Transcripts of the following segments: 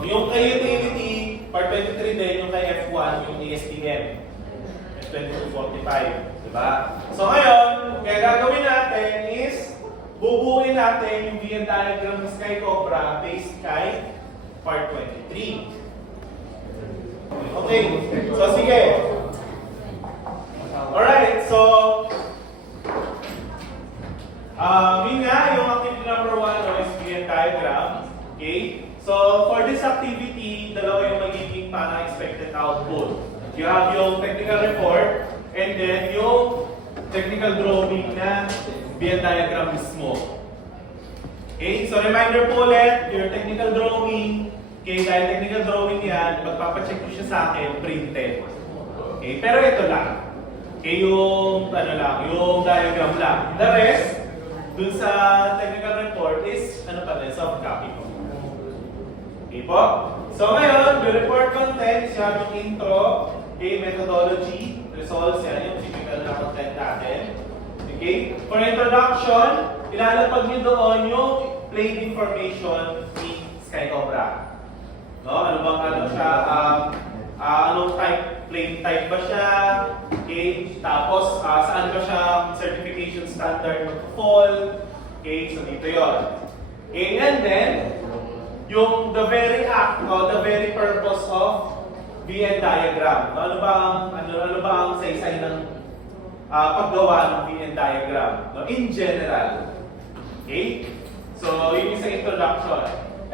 Yung kay utility, part 23 din, yung kay F1, yung ASTM. F2245. Diba? So ngayon, kaya gagawin natin is, bubuuin natin yung Venn diagram ng Sky Cobra based kay part 23. Okay, so sige. Alright, so yun nga, yung activity number 1 is Venn diagram. Okay? So, for this activity, dalawa yung magiging para expected output. You have yung technical report, and then yung technical drawing na Venn diagram mismo. Okay? So, reminder po ulit, your technical drawing, okay, dahil technical drawing yan, magpapacheck ko siya sa akin, printed. Okay? Pero ito lang. Okay, yung, ano lang, yung diagram lang. The rest, dun sa technical report is, ano pa din, soft copy po. Okay po? So ngayon, yung report contents, you have yung intro, okay, methodology, results, yan yung typical na content natin. Okay? For introduction, ilalapag nyo doon yung plain information ni Sky Cobra. No? Ano bang ano siya, anong type, plain type ba siya, okay? Tapos, saan ba siya certification standard mag-fall, okay? So, dito yun. Okay, and then, yung the very act, o the very purpose of Venn diagram. Ano ba ang saysay ng paggawa ng Venn diagram? No? In general. Okay? So, yun yung sa introduction.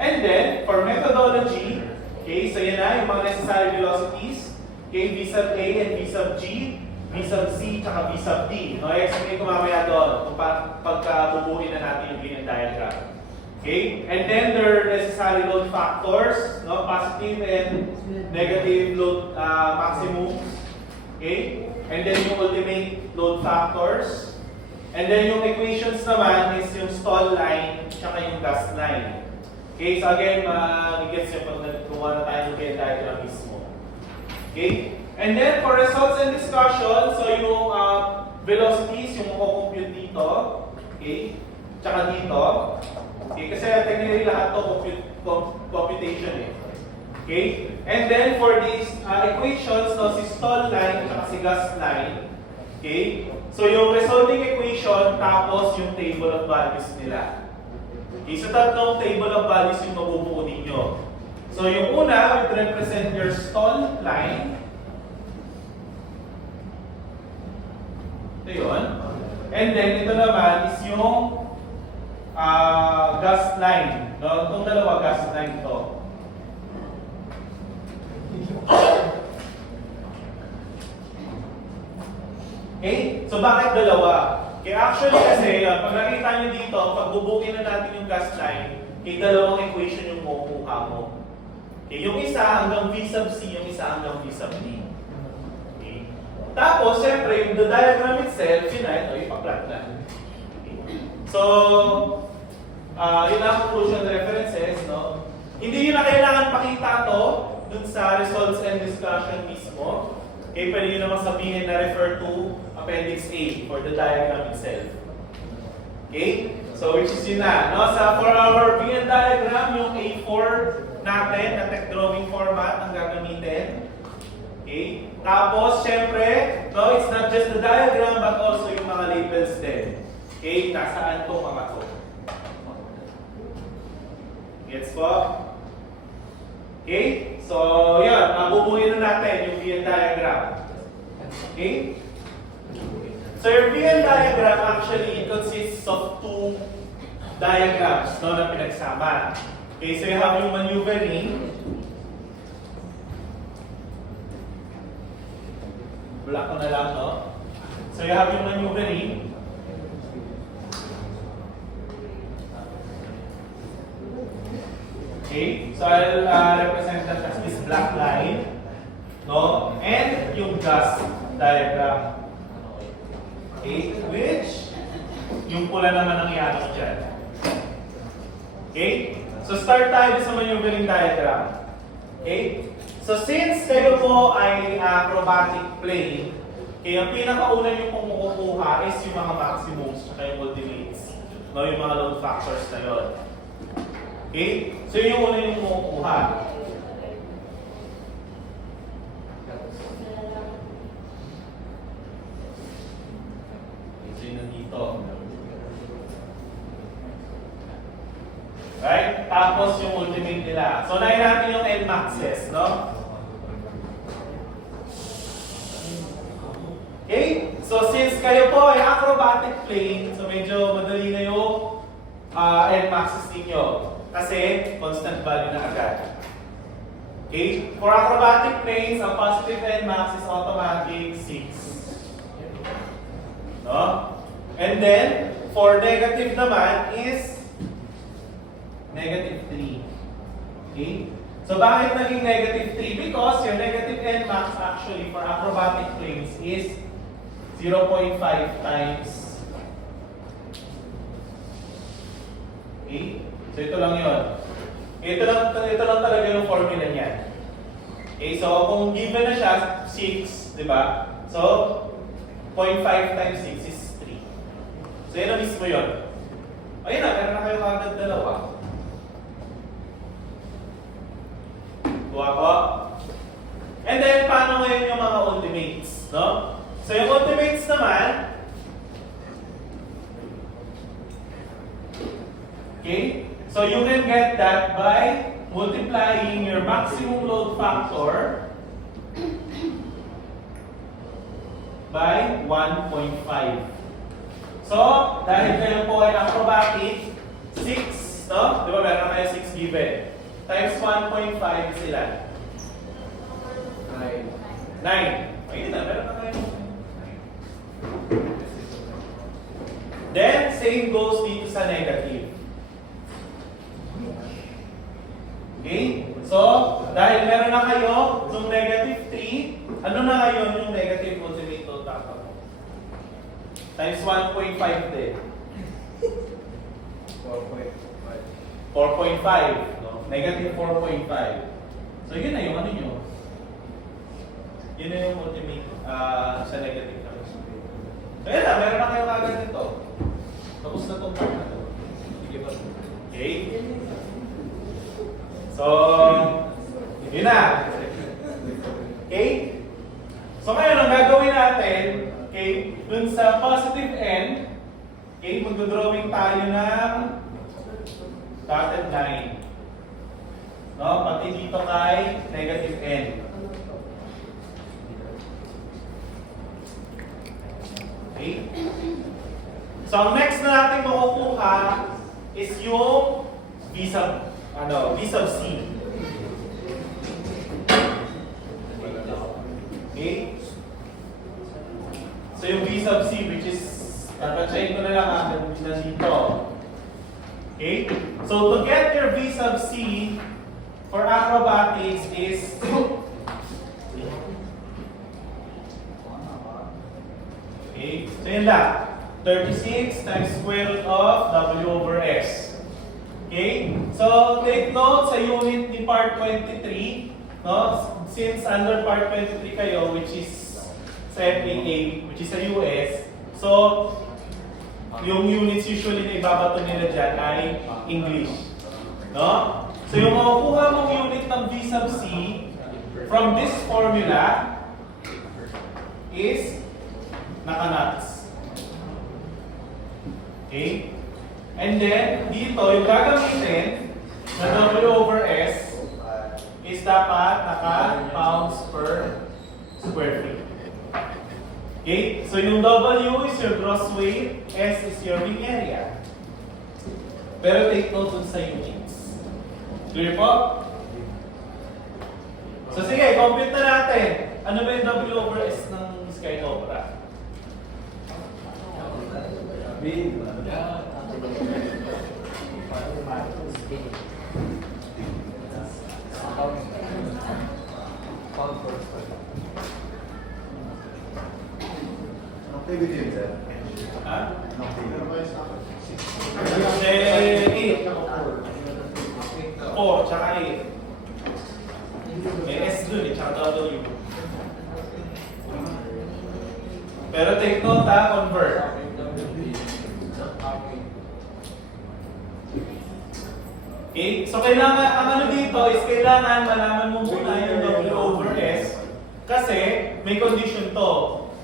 And then, for methodology, okay, so yan na yung mga necessary velocities, okay, V sub A and V sub G, V sub C, tsaka V sub D. No, i-explain ko mamaya doon kung pagka-bubuin na natin yung Venn diagram. Okay, and then there are necessary load factors, no, positive and negative load maximums. Okay, and then yung ultimate load factors. And then yung equations naman is yung stall line, tsaka yung gas line. Okay, so again, mag-gets nyo pag nagkuha na tayo ng Venn diagram mismo. Okay, and then for results and discussion, so yung velocities, yung mako-compute dito, okay, tsaka dito, okay, kasi technically lahat to computation eh. Okay, and then for these equations, no, si stall line tsaka si gas line, okay, so yung resulting equation tapos yung table of values nila. Okay, so tatlong table of values yung mabubuo ninyo. So yung una would represent your stall line. Ito yun. And then ito naman is yung gas line. No? Itong dalawa gas line to. Okay? So bakit dalawa? Okay, actually kasi, pag nakita nyo dito, pag bubukin na natin yung gas line, okay, dalawang equation yung makukuha mo. Okay, yung isa hanggang V sub C, yung isa hanggang V sub D. Okay. Tapos, syempre, yung the diagram itself, yun na, ito, ipa-plot na. Okay. So, yun ang conclusion references, no? Hindi yun na kailangan pakita to dun sa results and discussion mismo. Okay, pwede nyo naman sabihin na refer to Appendix A for the diagram itself. Okay? So, which is yun na. No? For our Venn diagram, yung A4 natin, na tech drawing format ang gagamitin. Okay? Tapos, syempre, no, it's not just the diagram, but also yung mga labels din. Okay? Nasaan to mga to? Gets po? Okay? So, yun. Bubuhin na natin yung Venn diagram. Okay? So, your Venn diagram actually consists of two diagrams, no, na pinagsama. Okay, so you have yung maneuvering. Black ko na lang, no? So, you have yung maneuvering. Okay, so I'll represent that as this black line, no? And yung gas diagram. Okay, which yung pula naman ang i-ano dyan. Okay, so start tayo sa maneuvering diagram. Okay, so since kayo po ay chromatic plane, okay, ang pinakauna yung pong makukuha is yung mga maximums at yung ultimates, no? Yung mga load factors na yun. Okay? So yung una yung makukuha. nila. So, unahin natin yung Nmaxes, no? Okay? So, since kayo po ay acrobatic plane, so medyo madali na yung Nmaxes ninyo. Kasi, constant value na agad. Okay? For acrobatic planes, ang positive Nmax is automatic 6. No? And then, for negative naman is negative 3. Okay? So, bakit naging negative 3? Because your negative Nmax actually for acrobatic planes is 0.5 times. Okay? So, ito lang yun. Ito lang talaga yung formula niya. Okay? So, kung given na siya, 6, di ba? So, 0.5 times 6 is 3. So, yun na mismo yun. Ayun na, meron na kayo kagad dalawa. Kuha ko. And then, paano ngayon yung mga ultimates? No? So, yung ultimates naman, okay? So, you can get that by multiplying your maximum load factor by 1.5. So, dahil kayo po ay acrobatic, 6, no? Di ba meron kayo 6 given? Times 1.5 sila. 9. Ayun na, meron na kayo. Then, same goes dito sa negative. Okay? So, dahil meron na kayo yung negative 3, ano na ngayon yung negative ultimate load factor? Times 1.5 din. 4.5. No? Negative 4.5. So, yun na yung ano nyo. Yun na yung ultimate sa negative na. So, yun na. Meron na kayo kagad nito. Tapos na itong part na ito. Sige ba? Okay? So, yun na. Okay? So, ngayon, ang gagawin natin, okay, dun sa positive n, okay, magdodrawing tayo ng dotted line. No? Pati dito kay negative n. Okay? So, ang next na natin makukuha is yung V sub C. Okay? So, yung V sub C, which is, tatratsayin ko na lang na dito. Okay? So, to get your V sub C for acrobatics is okay? So, yun lang. 36 times square root of W over S. Okay? So, take note sa unit ni part 23, no? Since under part 23 kayo, which is sa FAA, which is sa US, so, yung units usually na ibabato nila dyan ay English. No? So, yung makukuha mong unit ng V sub C from this formula is naka-nuts. Okay? And then, dito, yung gagamitin na W over S is dapat naka-pounds per square feet. Okay? So, yung W is your gross weight, S is your wing area. Pero take note dun sa units. Clear po? So, sige, compute na natin. Ano ba yung W over S ng Skycobra? Activity yun, sir. Ha? Activity. 8. 4, tsaka 8. May S dun tsaka W. Pero take note ha, convert. Okay? So kailangan, ang ano dito is kailangan malaman mo muna yung W over S kasi may condition to.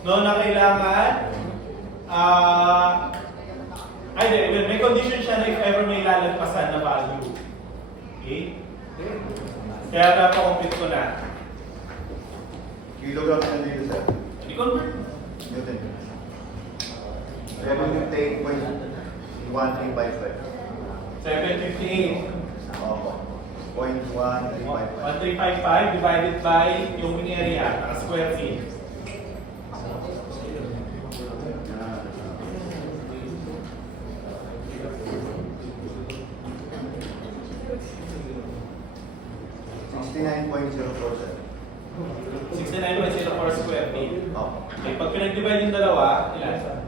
No, na kailangan may condition siya na if ever may lalagpasan na value. Okay? Kaya napakompute ko na. Kilograms na dito, sir. I-convert. Newton. Revenue take 0.1355. 758. Opo. 0.1355. 1355 divided by yung wing area, naka-square feet. $69.04, 69.04 square feet. Opo. Okay, pag pinag-divide yung dalawa, ilan?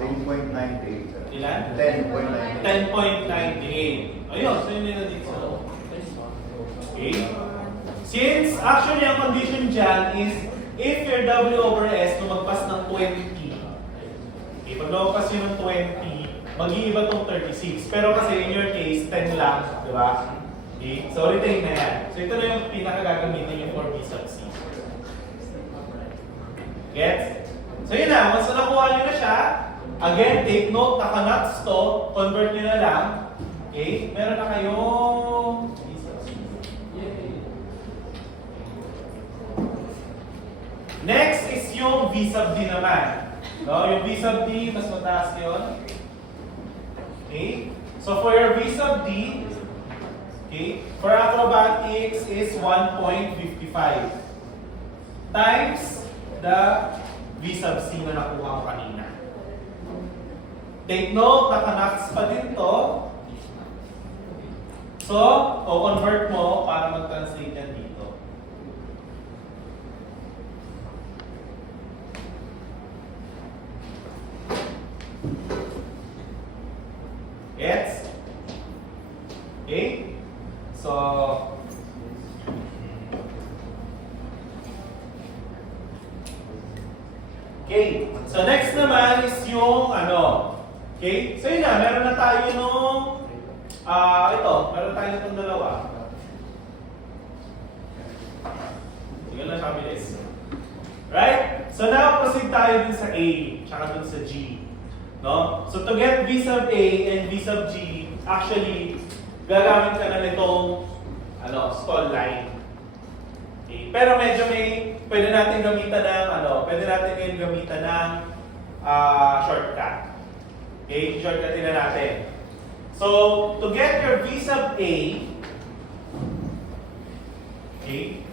$10.98, sir. Ilan? 10.98. 10.98. Ayun, so yun na dito sa loob. Okay? Since actually ang condition dyan is if your W over S lumagpas ng 20, okay, pag lumagpas yun ng 20, mag-iiba tong 36. Pero kasi in your case, 10 lang, di ba? Okay? So retain na yan. So ito na yung pinakagagamitin yung for B sub C. Gets? So yun na, once na nakuha nyo na siya, again, take note, naka-nuts to, convert nyo na lang. Okay? Meron na kayong B sub C. Next is yung V sub D naman. No, yung V sub D, mas mataas yun. Okay? So for your V sub D, okay, for acrobatics is 1.55 times the V sub C na nakuha ko kanina. Take note, naka-nuts pa din to. So, o-convert mo para mag-translate yan dito. Gets? Okay? So, okay. So, next naman is yung ano. Okay? So, yun na. Meron na tayo nung ito. Meron tayo itong dalawa. Sige lang siya bilis. Right? So, now proceed tayo dun sa A. Tsaka dun sa G. No? So to get V sub A and V sub G, actually, gagamit ka na nitong stall line. Okay. Pero medyo pwede natin gamitan ng pwede natin ngayon gamitan ng shortcut. Okay, shortcutin na natin. So to get your V sub A, okay,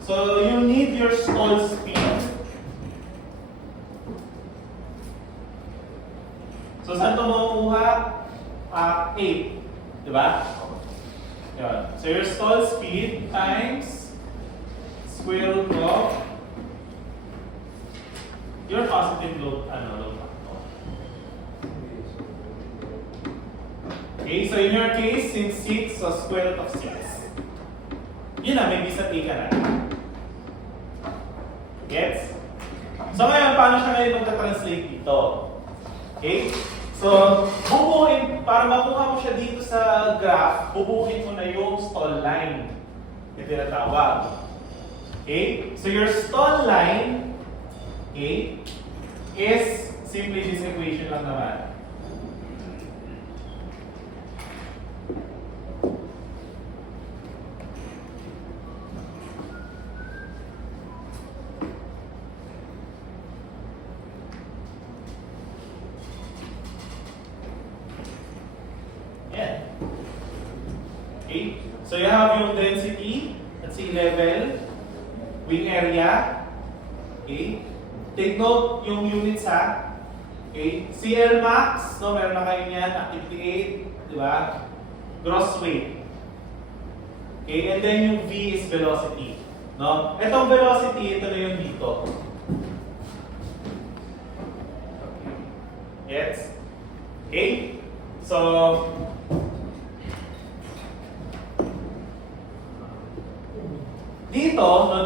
so you need your stall speed. So, saan ito makukuha? 8. Diba? Yun. So, your stall speed times square root of your positive load factor. Okay, so in your case, since 6, so square root of 6. Yun na, may bisa A ka na. Gets? So, ngayon, paano siya ngayon magta-translate dito? Okay? So, bubuhin, para makuha mo siya dito sa graph, bubuhin mo na yung stall line na tinatawag. Okay? So, your stall line, okay, is simply this equation lang naman. Okay? So you have yung density at sea level, wing area. Okay? Take note yung units ha. Okay? CL max, no, meron na kayo niyan, activity 8, di ba? Gross weight. Okay? And then yung V is velocity. No? Itong velocity, ito na yung dito. Yes? Okay? So,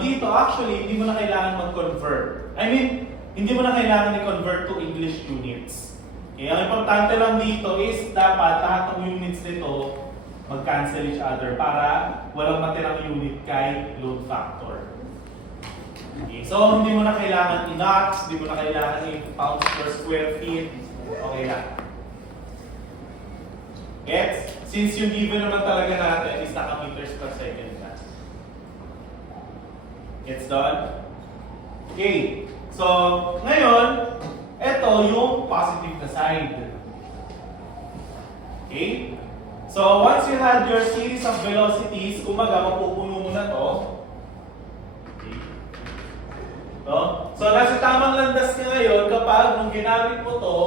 dito actually, hindi mo na kailangan mag-convert. I mean, hindi mo na kailangan i-convert to English units. Okay, ang importante lang dito is dapat lahat ng units nito mag-cancel each other para walang matirang unit kay load factor. Okay. So, hindi mo na kailangan i-knots, hindi mo na kailangan i-pounds per square feet. Okay lang. Gets? Since yung given naman talaga natin is naka-meters per second na. Gets done? Okay. So, ngayon, ito yung positive na side. Okay? So, once you had your series of velocities, kumaga, mapupuno mo na to. Okay. No? So, nasa tamang landas ka ngayon kapag nung ginamit mo to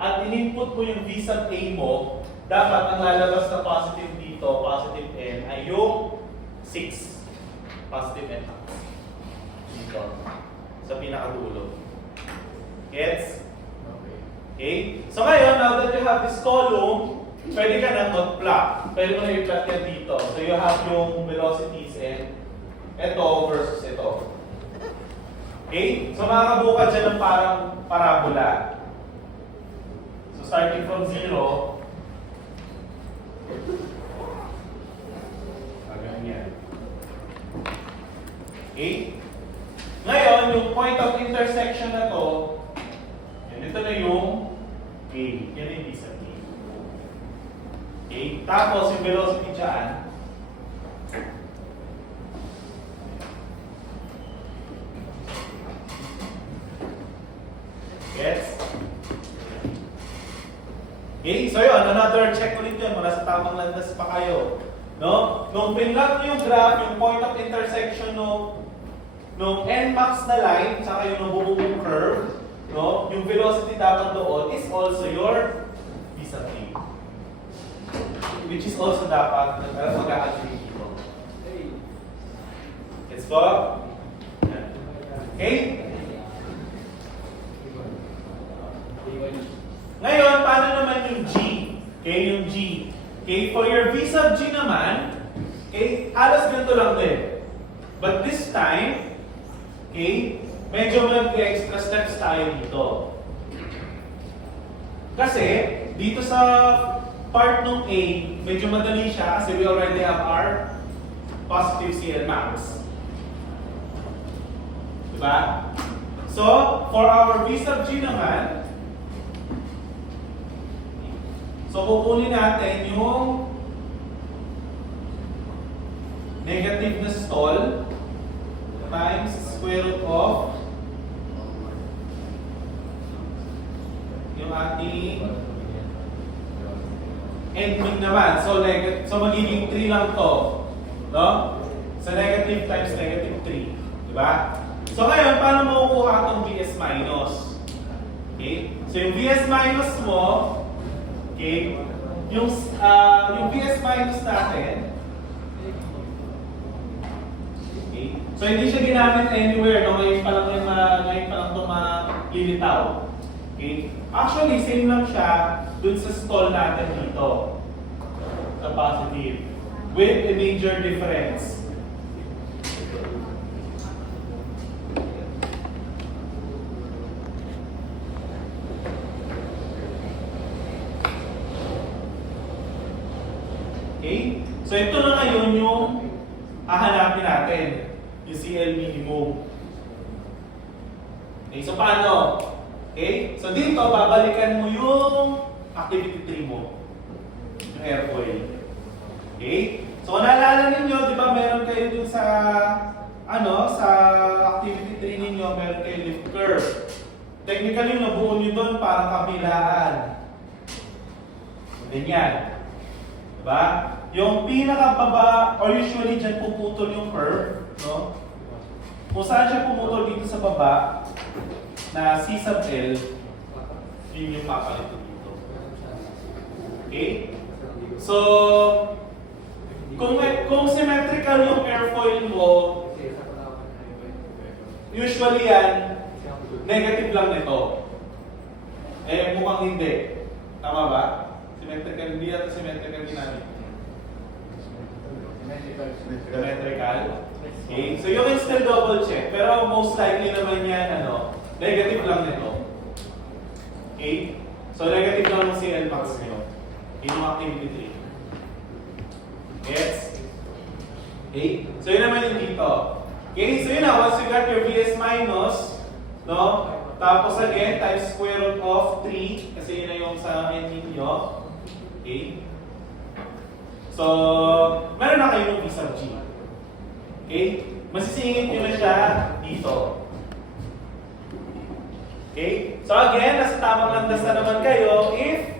at in-input mo yung V sub A mo, dapat ang lalabas na positive dito, positive N, ay yung 6. Positive N. Dito. Sa pinakadulo. Gets? Okay? So ngayon, now that you have this column, pwede ka nang mag-plot. Pwede mo na i-plot yan dito. So you have yung velocities and ito versus ito. Okay? So makakabuo ka dyan ng parang parabola. So starting from 0, ganyan. Okay? Ngayon, yung point of intersection na to, yan, ito na yung A. Yan yung isa A. Okay? Tapos, yung velocity dyan, gets? Okay, so yun, another check ulit yun, mula sa tamang landas pa kayo. No? Nung pinlock nyo yung graph, yung point of intersection nung NMAX na line, saka yung nabubuong curve, no? Yung velocity dapat doon is also your V sub A. Which is also dapat mag-a-agree dito. Gets po? Okay? Ngayon, paano naman yung G? Okay, yung G. Okay, for your V sub G naman, okay, halos ganito lang din. But this time, okay, medyo mag-extra steps tayo dito. Kasi, dito sa part ng A, medyo madali siya kasi we already have our positive CL max. Diba? So, for our V sub G naman, so kukunin natin yung negative na stall times square root of yung ating ending naman. So magiging 3 lang to. No? So negative times negative 3. Diba? So ngayon, paano makukuha itong VS minus? Okay? So yung VS minus mo, okay, yung VS minus natin, okay, so hindi siya ginamit anywhere, no? Ngayon pa lang ito malilitaw. Okay? Actually, same lang siya dun sa stall natin dito. Sa positive. With a major difference. Okay? So ito na ngayon yung hahanapin natin. Yung CL minimum. Okay, so paano? Okay? So dito, babalikan mo yung activity tree mo. Yung airfoil. Okay? So kung naalala ninyo, di ba meron kayo dun sa sa activity tree ninyo, meron kayo lift curve. Technically, yung nabuo nyo dun parang kabilaan. Ganyan. Diba? Yung pinakababa, or usually dyan puputol yung curve, no? Kung saan siya pumutol dito sa baba, na C sub L, yun yung papalit dito. Okay? So, kung symmetrical yung airfoil mo, usually yan, negative lang nito. Eh, mukhang hindi. Tama ba? Symmetrical, hindi at symmetrical ginamit. Symmetrical. Okay, so you can still double check, pero most likely naman yan, negative lang nito. Okay? So negative lang ng CL max nyo. Yung activity 3. Gets? Okay? So yun naman yung dito. Okay, so yun na, once you got your VS minus, no? Tapos again, times square root of 3, kasi yun na yung sa end ninyo. Okay? So, meron na kayo ng V sub G. Okay? Masisingit nyo na siya dito. Okay? So again, nasa tamang landas na naman kayo if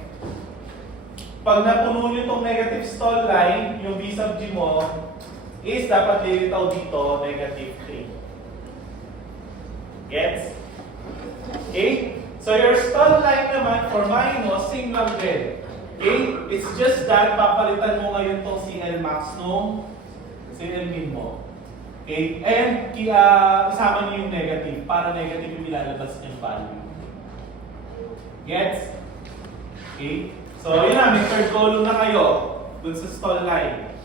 pag napuno nyo itong negative stall line, yung V sub G mo is dapat lilitaw dito, negative 3. Gets? Okay? So your stall line naman for minus, same lang din. Okay? It's just that papalitan mo ngayon itong CL max nung CL min mo. Okay? And isama niyo yung negative para negative yung ilalabas niyang value. Gets? Okay? So yun na, may third column na kayo dun sa stall line.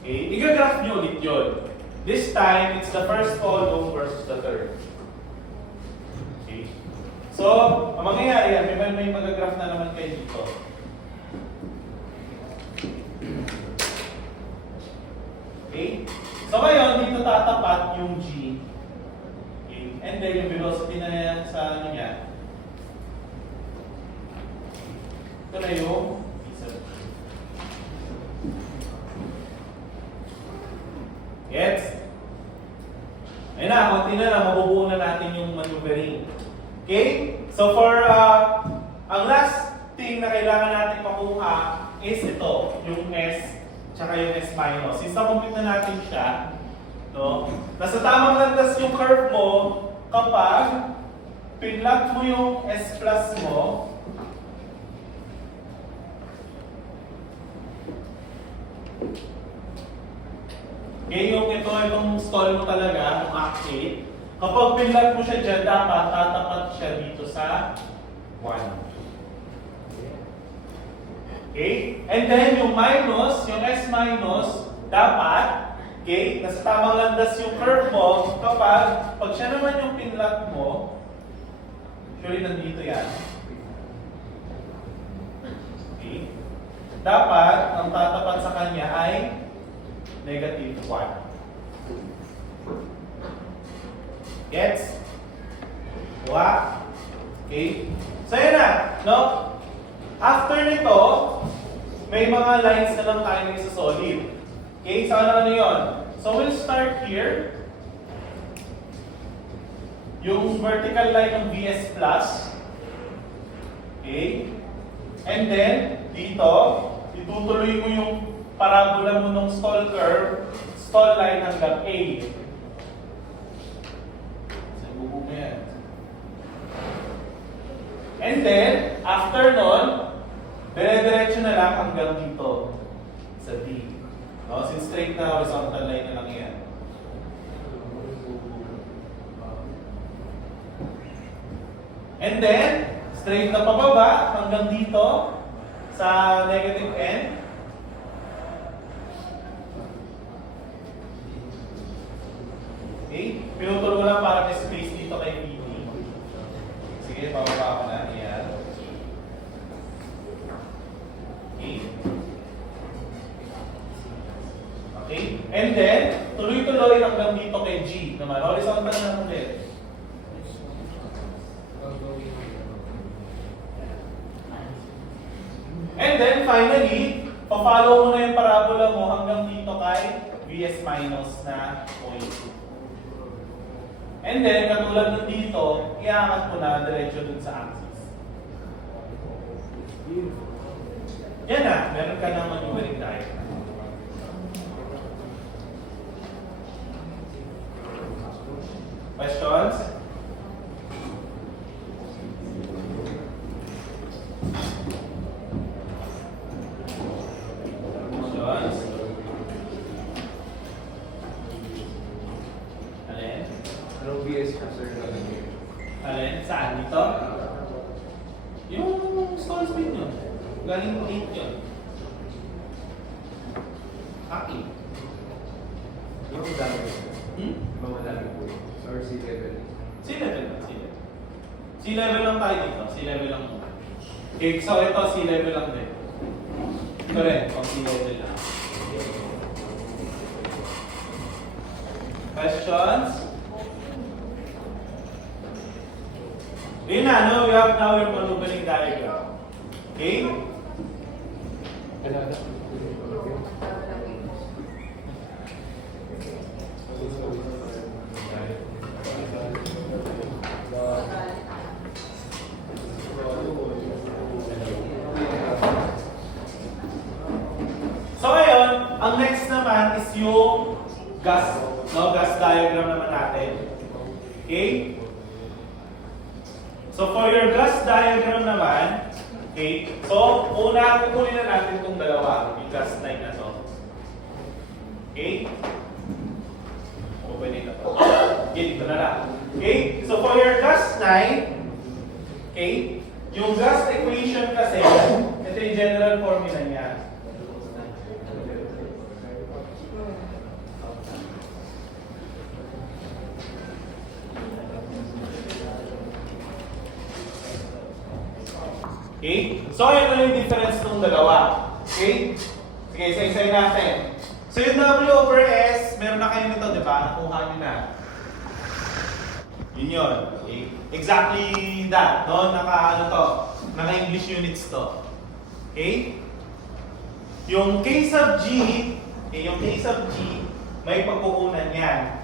Okay? I-graph nyo ulit yun. This time, it's the first column versus the third. Okay? So, ang mangyayari yan, may mag-graph na naman kayo dito. Okay? So ngayon, dito tatapat yung G. Okay? And then yung velocity na yan sa ano niya. Ito na yung V sub G. Gets? Ayun na, konti na lang, mabubuo na natin yung maneuvering. Okay? So for, ang last thing na kailangan natin makuha is ito, yung S tsaka yung S minus. Since na-compute na natin siya, no? Nasa tamang landas yung curve mo kapag pinlock mo yung S plus mo, okay, itong stall mo talaga, yung actuate, kapag pinlock mo siya dyan, dapat tatapat siya dito sa 1. Okay? And then yung minus, yung S minus, dapat, okay, nasa tamang landas yung curve mo kapag, pag siya naman yung pinlock mo, actually nandito yan. Okay? Dapat, ang tatapat sa kanya ay negative 1. Gets? Wow. Okay? So yun na, no? After nito, may mga lines na lang tayo na isa solid. Okay, so ano yun? So we'll start here. Yung vertical line ng VS plus. Okay. And then, dito, itutuloy mo yung parabola mo ng stall curve, stall line hanggang A. Sa bubo mo yan. And then, after nun, dire-diretso na lang hanggang dito sa D. No? Since straight na horizontal line na lang yan. And then, straight na pababa hanggang dito sa negative n. Okay? Pinutol ko lang para may space dito kay PT. Sige, pababa ko na. Ayan. Okay. Okay. And then, tuloy-tuloy hanggang dito kay G naman. Horizontal na ulit. And then, finally, pa-follow mo na yung parabola mo hanggang dito kay VS minus na point. And then, katulad nun dito, iangat mo na diretso dun sa axis. Yan na, meron ka ng maneuvering diagram. Questions? Questions? Alin? Anong BS ka, sir? Alin? Saan? Dito? Yung stall speed nyo. Galing 8 yun. Aki. Yung madami po. Hmm? Yung madami po. Or sea level. Sea level lang, sea level. Sea level lang tayo dito. Sea level lang muna. Okay, so ito sea level lang din. Ito rin, pang sea level lang. Questions? Yun na, no? We have now your maneuvering diagram. Okay? So ngayon, ang next naman is yung gas, no? Gas diagram naman natin. Okay? So for your gas diagram naman, okay? So una, kukunin na natin itong dalawa, yung gas line na to. Okay? Open it up. Okay, dito na lang. Okay? So for your gas line, okay? Yung gas equation kasi, ito yung general formula niya. Okay? So, ano yung difference ng dalawa? Okay? Sige, isa-isay natin. So, yung W over S, meron na kayo nito, di ba? Nakuha nyo na. Yun yun. Okay? Exactly that. No? Naka-ano to? Naka-English units to. Okay? Yung K sub G, okay, yung K sub G, may pagkukunan yan.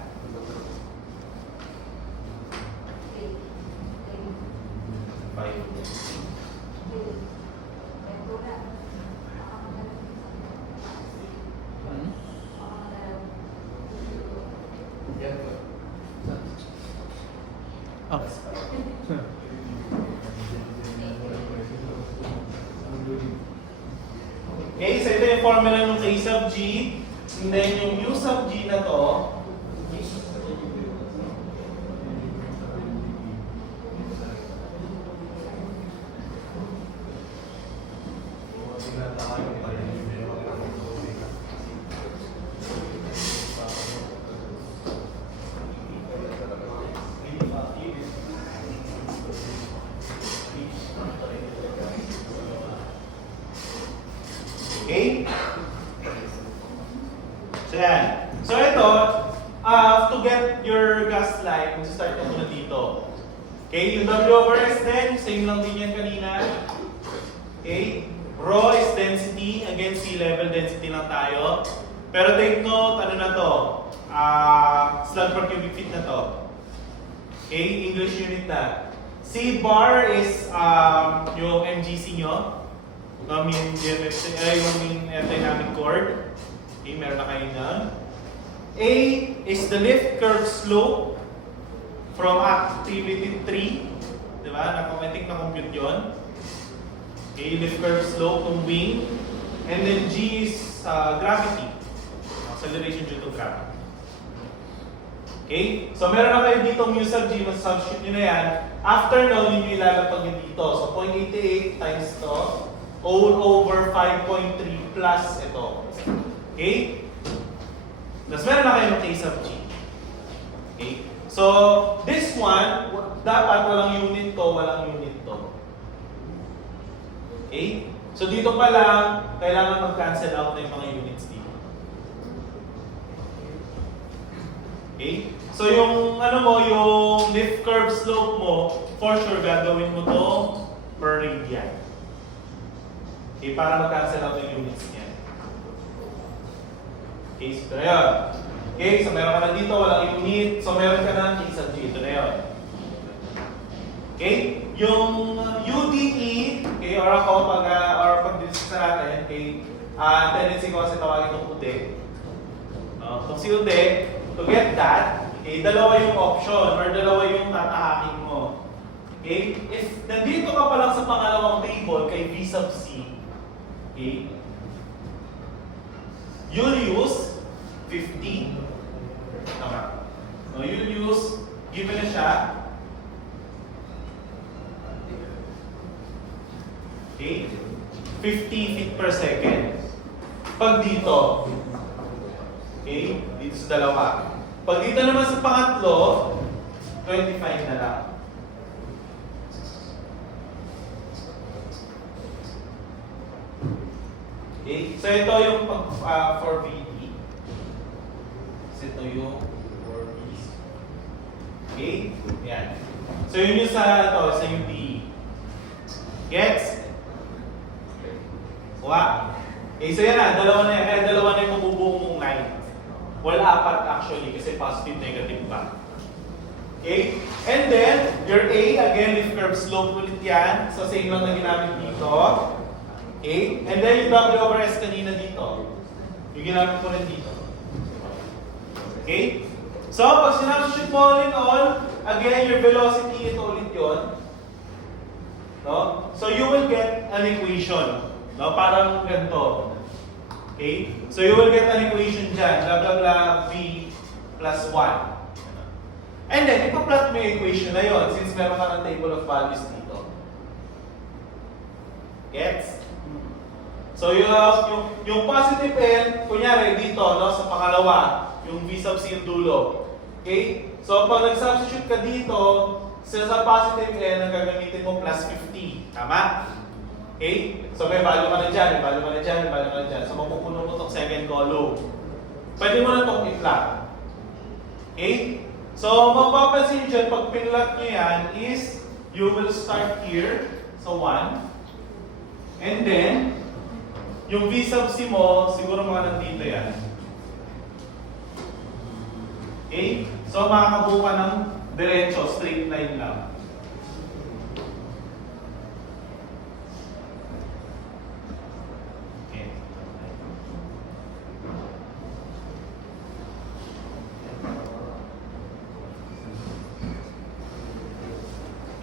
Okay, so ito yung formula ng K sub G. And then yung U sub G na to, okay? So yan. So ito, to get your gas line, start ko muna dito. Okay, yung W over S din, same lang din yan kanina. Okay, rho is density, again sea level density lang tayo. Pero take note, ano na to? Slug per cubic feet na to. Okay, English unit na. C bar is yung MGC nyo. Yung mean dynamic chord. Okay, meron na kayo nun. A is the lift curve slope from activity 3. Diba? I think na-compute yun. Okay, lift curve slope ng wing. And then G is gravity. Acceleration due to gravity. Okay? So meron na kayo dito mu sub G, mas-substitute nyo na yan. After nun, yun yung ilalapag nyo dito. So 0.88 times to all over 5.3 plus ito. Okay? Tapos meron na kayo ng K sub G. Okay? So, this one, dapat walang unit to, walang unit to. Okay? So, dito pa lang, kailangan mag-cancel out na yung mga units dito. Okay? So, yung ano mo, yung lift curve slope mo, for sure, gagawin mo to per radian. Okay? Para mag-cancel out yung units niya. Okay, so ito na yun. Okay, so meron ka na dito, walang unit. So meron ka na K sub G. Ito na yun. Okay, yung UDE, okay, or ako, pag-discuss natin, okay, tendency ko kasi tawagin itong UDE. Itong si UDE, to get that, okay, dalawa yung option, or dalawa yung tatahakin mo. Okay, if nandito ka pa lang sa pangalawang table, kay V sub C, okay, you'll use 50. Tama. So you'll use, given na siya, okay, 50 feet per second. Pag dito, okay, dito sa dalawa. Pag dito naman sa pangatlo, 25 na lang. Okay? So ito yung for VT. So ito yung for VT. Okay? Yan. So yun yung sa UTE. Gets? Kuha? Okay, so yan na. Dalawa na yan. Kaya dalawa na yung mabubuo mong line. Well, apat actually kasi positive, negative pa. Okay? And then, your A, again, with curve slope ulit yan. So same lang na ginamit dito. Okay? And then yung W over S kanina dito. Yung ginamit ko rin dito. Okay? So, pag sinubstitute mo all in all, again, your velocity, ito ulit yun. No? So, you will get an equation. No? Parang ganito. Okay? So, you will get an equation dyan. Blah, blah, blah, V plus 1. And then, ipa-plot mo yung equation na yun since meron ka ng table of values dito. Gets? So, yung positive n, kunyari dito, no, sa pangalawa, yung V sub C yung dulo. Okay? So, pag nag-substitute ka dito, sa positive n, ang gagamitin mo plus 50. Tama? Okay? So, may value ka na dyan, may value ka na dyan, may value ka na dyan. So, mapupuno mo itong second column. Pwede mo na itong i-plot. Okay? So, mapapansin dyan, pag pinlot nyo yan is, you will start here, so 1. And then, yung V sub C mo, siguro mga nandito yan. Okay? So, makakabuo ka ng diretso, straight line lang. Okay.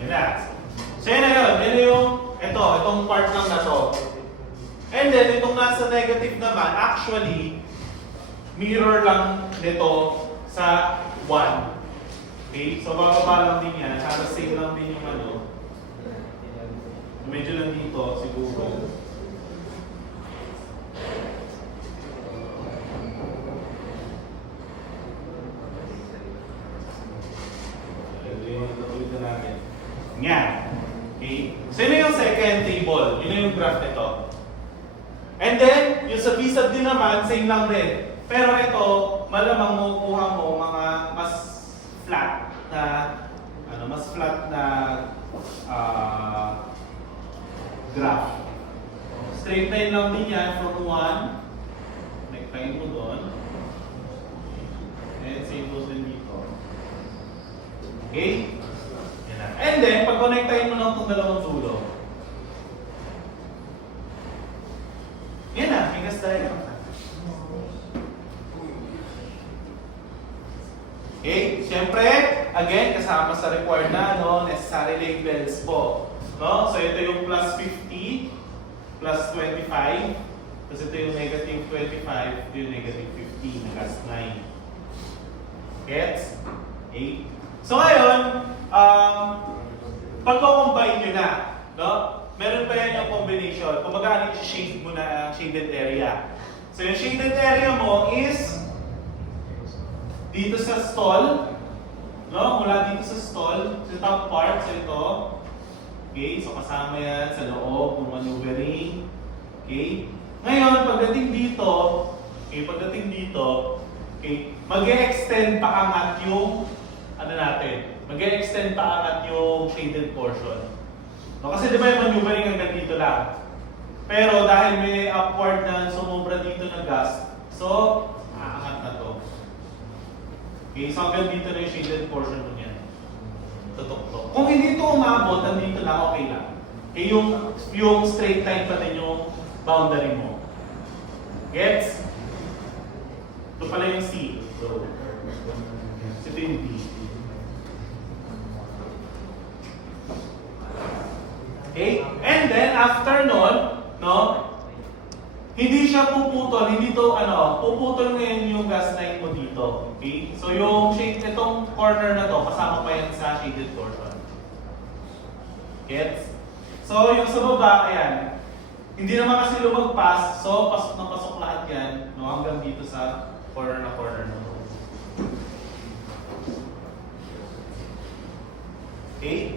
Yan na. So, yan na yun. Yan na yung, itong part lang na to. And then, itong nasa negative naman, actually, mirror lang nito sa 1. Okay? So, bababa lang din yan. Halos same lang din yung ano. Medyo lang dito, siguro. Ulitin natin. Yan. Okay? So, yun yung second table. Yun yung graph nito. And then, yung sa V sub din naman, same lang din. Pero ito, malamang makukuha mo mga mas flat na graph. Straight line lang din yan from 1. Neckline mo doon. And same goes din dito. Okay? Yan na. And then, pag connectahin mo lang itong dalawang dulo. Yan na, may gas diagram. Okay, siyempre, again, kasama sa required na, no, necessary labels po. No? So, ito yung plus 50, plus 25, tapos ito yung negative 25, ito yung negative 50, na gas 9. Gets? Okay? So, ngayon, pagko-combine nyo na, no? Meron pa yan yung combination. Kung magkano i-shade mo na shaded area. So, yung shaded area mo is dito sa stall, no? Mula dito sa stall, sa top part, so ito. Okay, so kasama yan sa loob ng maneuvering. Okay? Ngayon, pagdating dito, mag-e-extend pa angat yung, mag-e-extend pa angat yung shaded portion. No, kasi di ba yung maneuvering hanggang dito lang. Pero dahil may upward na sumobra dito na gas, so, aangat na to. Okay, so hanggang dito na yung shaded portion mo yan. Tutok-tok. Kung hindi ito umabot, nandito na, okay lang. Okay, yung straight line pa din yung boundary mo. Gets? Ito pala yung C. So, ito yung D. Okay? And then, after nun, no, hindi siya puputol, puputol ngayon yung gas line mo dito. Okay? So, yung shade, itong corner na to, kasama pa yan sa shaded portion. Gets? So, yung sa baba, ayan, hindi naman kasi lumagpas, so pasok na pasok lahat yan, no, hanggang dito sa corner na to. Okay?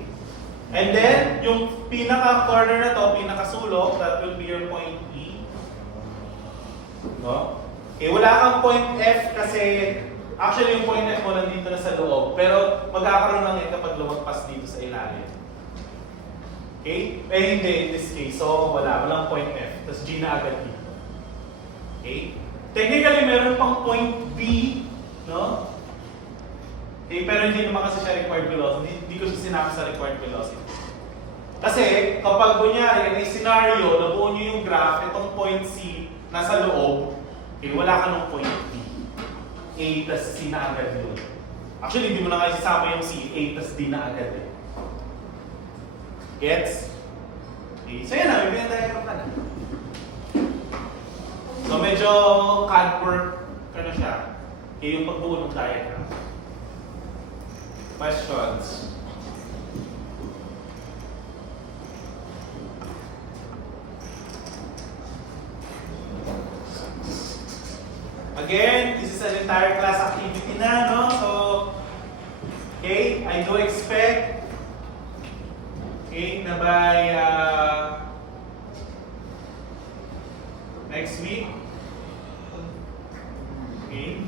And then, yung pinaka-corner na to, pinaka-sulok, that will be your point E. No? Okay, wala kang point F kasi actually yung point F mo nandito na sa loob, pero magkakaroon lang yan kapag lumagpas dito sa ilalim. Okay? Eh hindi in this case. So walang point F. Tapos G na agad dito. Okay? Technically meron pang point B, no? Okay, pero hindi naman kasi siya required velocity. Hindi ko siya sinabi sa required velocity. Kasi kapag kunyari, may scenario, nabuo nyo yung graph, itong point C nasa loob, okay, wala ka ng point B. A tas C na agad yun. Actually, hindi mo na kasi sasama yung C, A tas D na agad eh. Gets? Okay, so yan na, may pinag-diagram ka na. So medyo CAD work ka na siya. Okay, yung pagbuo ng diagram. Questions? Again, this is an entire class activity na, no? So, okay, I do expect, okay, na by next week, okay,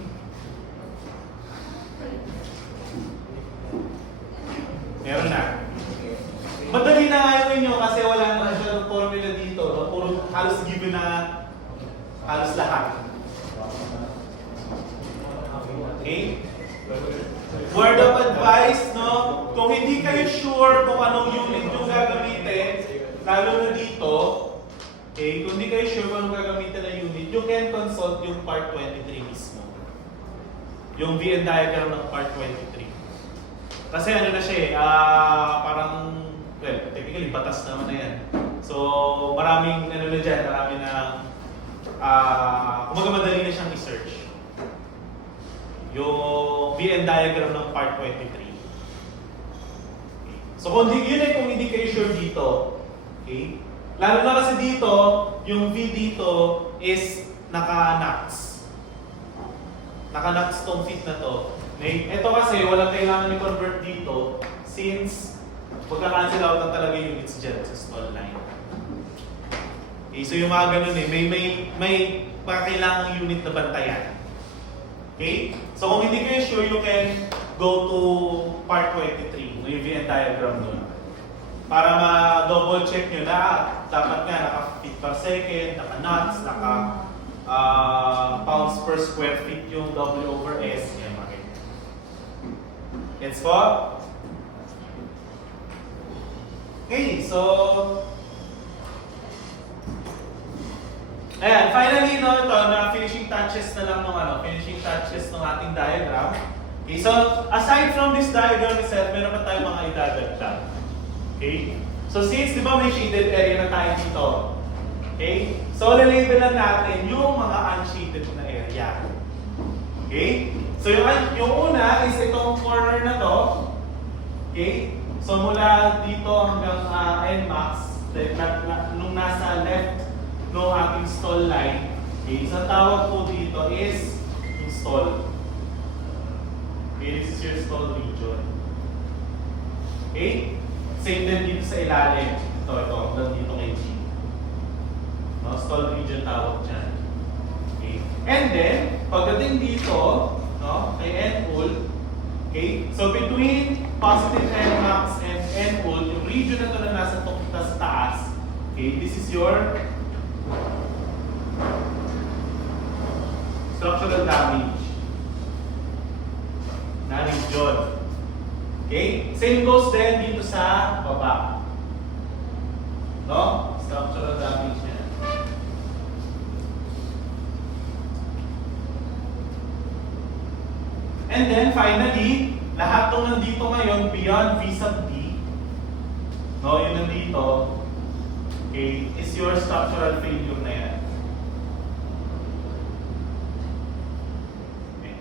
meron na. Madali na nga yun kasi wala na siya ng formula dito, no? Puro halos given na halos lahat. Okay? Word of advice, no? Kung hindi kayo sure kung anong unit yung gagamitin, lalo na dito, okay, kung hindi kayo sure kung anong gagamitin na unit, you can consult yung part 23 mismo. Yung Venn diagram ng part 23. Kasi ano na siya parang, well, technically, batas naman na yan. So, maraming, ano na dyan, marami na, kumaga madali na siyang i-search. Yung Venn diagram ng part 23. Okay. So kung hindi kayo sure dito, okay? Lalo na kasi dito, yung V dito is naka-nuts. Naka-nuts tong fit na to. Okay? Ito kasi walang kailangan i-convert dito since magka-cancel out lang talaga yung units dyan sa stall line. Okay, so yung mga ganun may kailangang unit na bantayan. Okay? So kung hindi kayo sure, you can go to part 23, yung Venn diagram doon. Para ma-double check nyo na dapat nga naka-feet per second, naka-knots, pounds per square feet yung W over S. Yan, okay. Gets po? Okay, so ayan, finally, no, ito na finishing touches na lang ng finishing touches ng ating diagram. Okay, so aside from this diagram itself, meron pa tayong mga idadagdag. Okay? So since, di ba, may shaded area na tayo dito. Okay? So lalabel lang natin yung mga unshaded na area. Okay? So yung una is itong corner na to. Okay? So mula dito hanggang NMAX, nung nasa left no ating stall line, okay, isang tawag po dito is yung stall. Okay, this is your stall region. Okay? Same din dito sa ilalim. Ito, hanggang dito kay G. No, stall region tawag dyan. Okay? And then, pagdating dito, no, kay N-ul, okay, so between positive N-max and N-ul, yung region na ito na nasa taas, okay, this is your structural damage na region. Okay? Same goes din dito sa baba. No? Structural damage yan. And then finally, lahat ng nandito ngayon beyond V sub D, no, yung nandito, okay, is your structural failure na yan. Okay.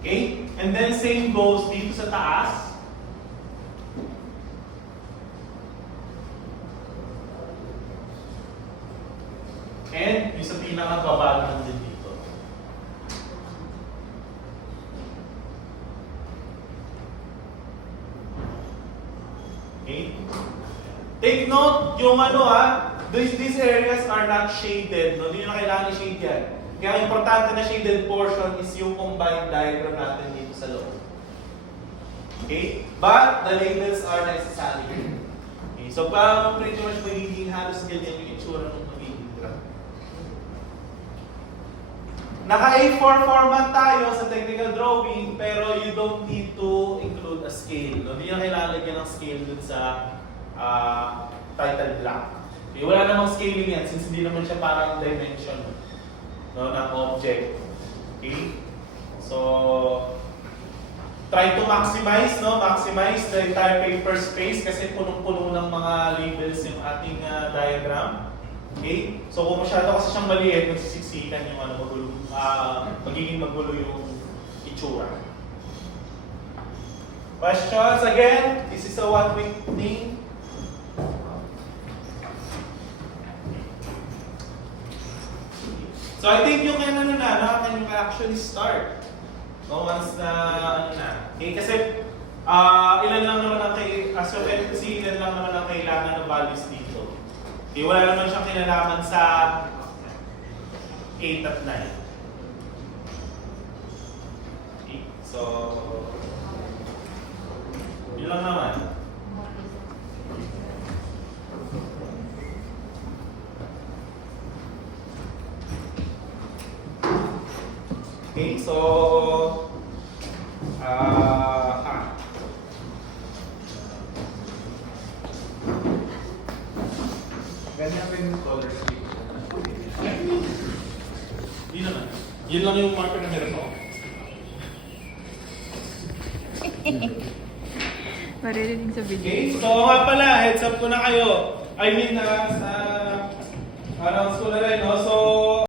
Okay? And then same goes dito sa taas. And yung sa pinakababa naman din dito. Okay? Take note, yung these areas are not shaded. No? Hindi nyo na kailangan i-shade yan. Kaya ang importante na shaded portion is yung combined diagram natin dito sa loob. Okay? But the labels are necessary. Okay? So, pretty much magiging halos ganyan yung itsura ng magiging graph. Naka-A4 format tayo sa technical drawing, pero you don't need to include a scale. No? Hindi nyo kailangan lagyan ng scale dun sa title block. Okay? Wala namang scaling yan since hindi naman siya parang dimension, no, ng object. Okay? So, try to maximize, no? Maximize the entire paper space kasi punong-puno ng mga labels yung ating diagram. Okay? So, kung masyado kasi siyang maliit, nagsisiksikan yung magiging magulo yung itsura. Questions? Again, this is a one-week thing. So, I think you can can actually start. No, once na, Okay, kasi, ilan lang naman ang as you can see, ilan lang naman ang kailangan ng values dito. Okay, wala naman siyang kinalaman sa 8 at 9. Okay, so, yun lang naman. Okay, so, Ganyan pa yung color scheme. Hindi naman. Yun lang yung marker na meron ko. Maririnig sa video. Okay, so nga pala, heads up ko na kayo. I mean, announce ko na rin, no? So,